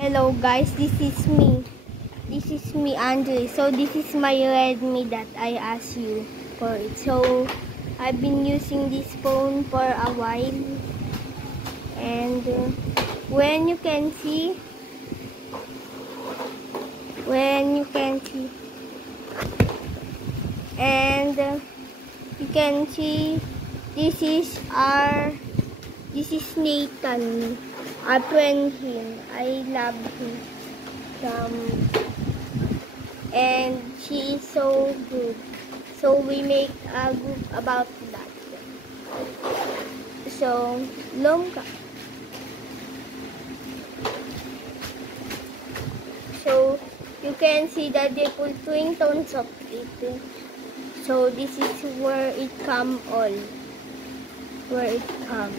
Hello guys, this is me. This is me, Andre. So this is my Redmi that I asked you for it. So I've been using this phone for a while, and when you can see, and you can see, this is Nathan. I friend him. I love him. And she is so good. So we make a group about that. So, Lomka. So, you can see that they put twin tones of it. So, this is where it come all. Where it come.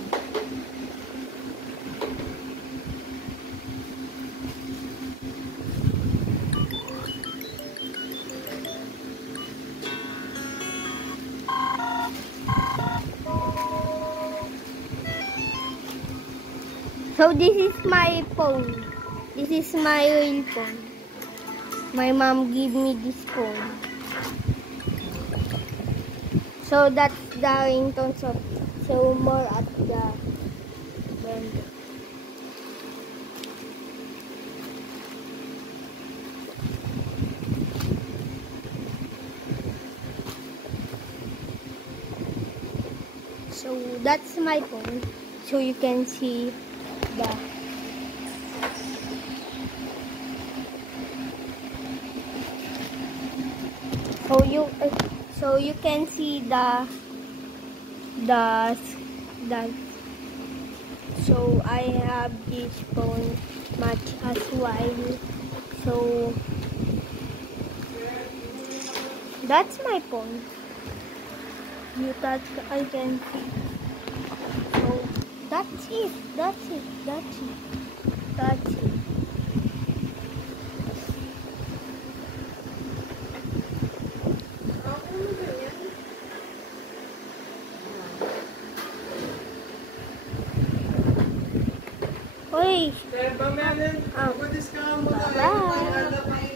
So this is my phone. This is my real phone. My mom gave me this phone. So that's the ringtones of it. So more at the window. So that's my phone. So you can see the so you can see the so I have this phone much as well. So that's my phone. You touch, I can see. So that's it. Hoy! Bye!